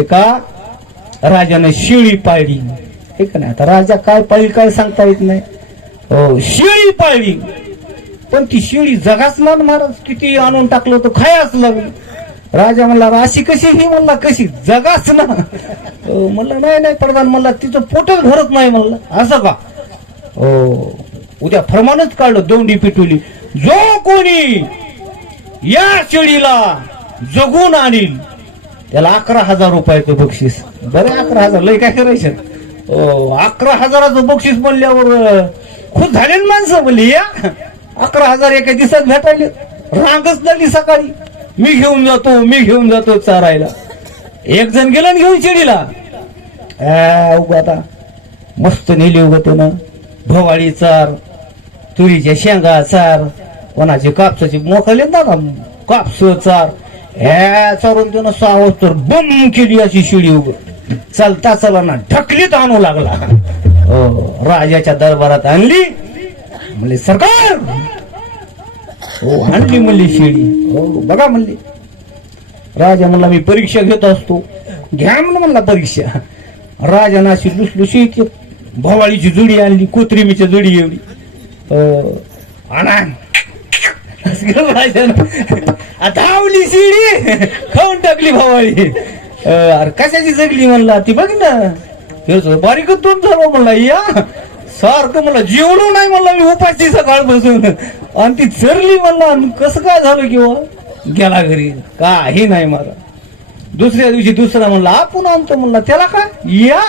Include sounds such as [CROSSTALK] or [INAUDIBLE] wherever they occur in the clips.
एका राजाने शिळी पाळली. हे का नाही आता राजा काय पाळी काय सांगता येत नाही. अं, शिळी पाळली. पण ती शिळी जगाच ना महाराज किती आणून टाकलं होतं खायच लागलं राजा म्हणला अशी कशी ही? म्हणला कशी? जगाच ना म्हणलं नाही नाही प्रधान म्हणला तिचं पोटच भरत नाही. म्हणलं असं का? हो उद्या फरमानच काढलं दोंडी पिटवली. जो कोणी या शिळीला जगून आणील त्याला अकरा हजार रुपयाचं बक्षीस. बरे अकरा हजार. लय काय करायचं ओ, अकरा हजाराचं बक्षीस म्हणल्यावर खुश झाले ना माणसं म्हणली या. अकरा हजार एका दिवसात भेटायले. रांगच लागली सकाळी. मी घेऊन जातो मी घेऊन जातो चारायला. एक जण गेला घेऊन चिडीला आता मस्त नेली उगं त्यानं. भवाळी चार तुरीच्या शेंगा चार कोणाचे कापसाचे मोखाले ना कापस चार. ह्या चारून त्यानं सहा वाजता बम केली अशी शिडी उघड. चालता चालना ढकलीत आणू लागला. हो राजाच्या दरबारात आणली. म्हणले सरकार! हो आणली म्हणली शिडी. हो बघा म्हणली. राजा म्हणला मी परीक्षा घेत असतो. घ्या म्हणलं म्हणला परीक्षा. राजानं अशी लुसलुशी भवाळीची जुडी आणली कोत्रिमीच्या जुडी एवढी आणा. धावली शिडी. खाऊन टाकली भावाळी अरे कशाची जगली म्हणला? ती बघ ना. बारीक बारीकच दोन झालो म्हणला या. सारखं म्हणलं जेवलो नाही म्हणला मी उपाशी सकाळ बसून आणि ती चरली म्हणला आणि कसं काय झालं किंवा हो? गेला घरी. काही नाही मला. दुसऱ्या दिवशी दुसरा म्हणला आपण आणतो म्हणला त्याला काय? या.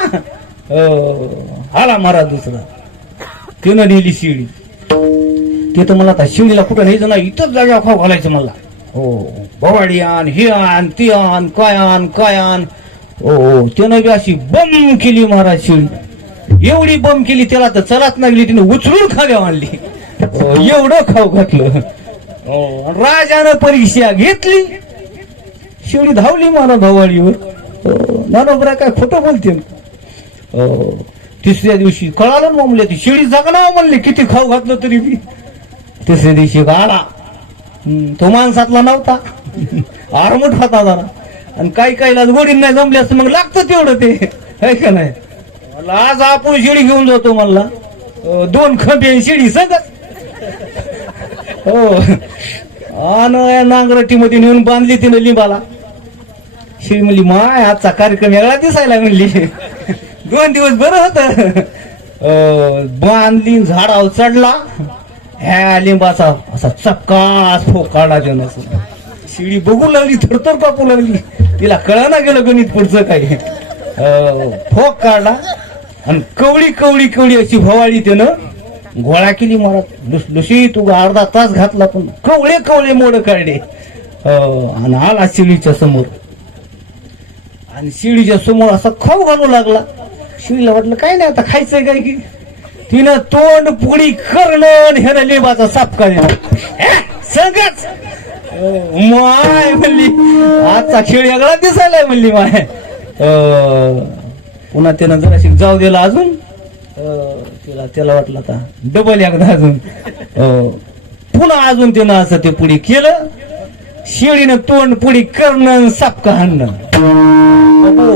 आला मारा दुसरा. तिनं नेली शिडी. ते तर मला आता शिवणीला कुठं न्यायचं नाही इथंच जागा खाऊ घालायचं मला हो भवाडी आण हे आण ते आण काय आण काय आण. हो हो त्यानं बी अशी बम केली महाराज शिवणी एवढी बम केली त्याला तर चलाच लागली तिने उचलून खाव्या आणली हो, एवढं खाऊ घातलं. हो, राजानं परीक्षा घेतली. शिवडी धावली मला भवाडीवर. हो, नानोबरा काय खोटं बोलते. तिसऱ्या दिवशी कळालं मग म्हणले ती शिडी जगणावं म्हणले किती खाऊ घातलं तरी बी. तिसऱ्या दिवशी आला हम्म, तो माणसातला नव्हता. [LAUGHS] आरमट होता जरा. आणि काही काहीला गोडीन नाही जमले असं मग लागतं तेवढं ते. है का नाही? म्हणलं, आज आपण शिडी घेऊन जातो म्हणला. दोन खंबे शिडी सगळं. हो. आणि नांगरटीमध्ये नेऊन बांधली तिनं लिंबाला. शिरी म्हणली माय आजचा कार्यक्रम वेगळा दिसायला म्हणली. [LAUGHS] दोन दिवस बरं होत. बांधली झाडावर चढला. ह्या लिंबाचा असा चक्कास फोक काढला असं. शिडी बघू लागली थरथर कापू लागली. तिला कळना गेलं गणित पुढचं काही. फोक काढला आणि कवळी कवळी कवळी अशी भवाळी त्यानं गोळा केली मला लुशी तू अर्धा तास घातला पण कवळे कवळे मोड काढले. आणि आला शिडीच्या समोर. आणि शिडीच्या समोर असा खाऊ घालू लागला. शिडीला वाटलं काय नाही आता खायचंय काय की? तिनं तोंड पुडी करणं ह्यानं लिंबाचा साप काढला. सगळंच माय म्हणली. आजचा खेळ वेगळा दिसायलाय म्हणली माय. पुन्हा त्यानं जराशी जाऊ दिला अजून. तिला त्याला वाटलं आता डबल एकदा अजून. पुन्हा अजून त्यानं असं ते पुढे केलं. शिडीनं तोंड पुढी करणं साप का हाणणं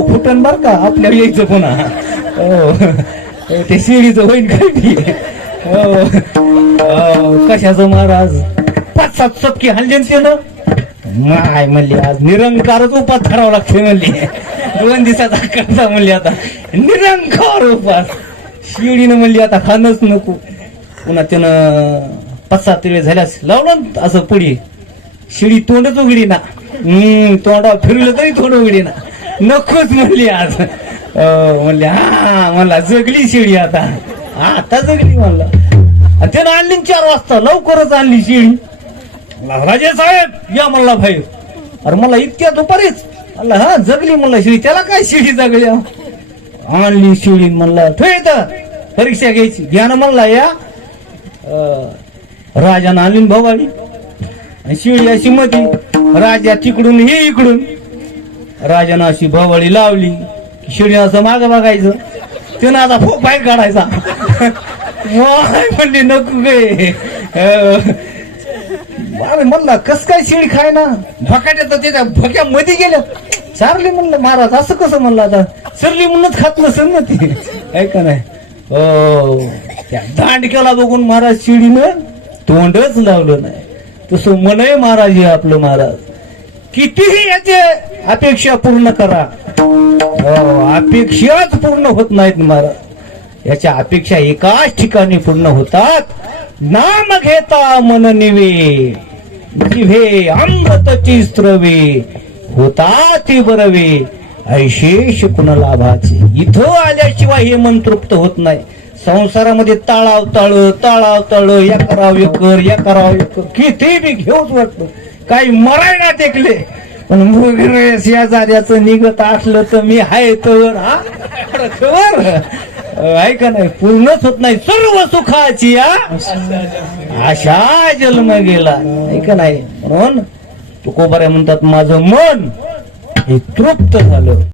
फुटण बर का? आपल्या यायचं पुन्हा. हो, ते शिडीचं होईन काही हो, हो. कशाचं महाराज पाच सात चपकी हल्ले ना माय म्हणली आज. निरंकारच उपास धरावा लागते म्हणले. दोन दिवसाचा करता म्हणली आता. निरंकार उपास. शिडीनं म्हणली आता खाणच नको. पुन्हा त्यानं पाच सात वेळ झाल्यास लावलं ना असं पुढे. शिडी तोंडच उघडी ना हम्म तोंडा फिरलं तरी थोडं उघडी ना नकोच म्हणली आज. म्हणले हा म्हणला जगली शिडी आता. आता जगली म्हणला. आणि त्यानं आणली चार वाजता लवकरच आणली शिडी. राजे साहेब या म्हणला भाई अरे मला इतक्या दुपारीच. म्हणलं हा जगली म्हणला शिडी त्याला काय शिडी जगली? आणली शिळी म्हणला तो येतं परीक्षा घ्यायची. घ्या ना म्हणला या. राजानं आणली ना शिळी अशी मधी राजा तिकडून हे इकडून. राजानं अशी भवाळी लावली. शिळी असं माग बघायचं. त्यानं आता फो पाय काढायचा. वाय म्हणली नको गे. अरे म्हणला कस काय शिडी खाय ना भकाट्यात तर त्याच्या भक्या मध्ये गेल्या चारली म्हणलं महाराज असं कसं म्हणलं आता? सरली म्हणूनच खात नसेल ना ती. ऐका नाही? हो. त्या दांडक्याला बघून महाराज शिडीनं तोंडच लावलं नाही. तसं मनय महाराज हे आपलं महाराज. कितीही याचे अपेक्षा पूर्ण करा. हो, अपेक्षाच पूर्ण होत नाहीत महाराज. याच्या अपेक्षा एकाच ठिकाणी पूर्ण होतात. नाम घेता मन निवे जिव्हे अमृतची स्त्रवे होता ती बरवे ऐशेष लाभाचे इथं आल्याशिवाय हे मन तृप्त होत नाही. संसारामध्ये ताळाव ताळ ताळाव ताळ या कराव कर या कराव कर. किती बी घेऊच वाटतं काही मरायला टेकले. पण वगैरे या जाऱ्याचं निघत असलं तर मी हाय तर हा? खबर? ऐका नाही? पूर्णच होत नाही. सर्व सुखाची या अशा जन्म गेला. ऐका नाही? म्हणून तुकोबऱ्या म्हणतात माझं मन हे तृप्त झालं.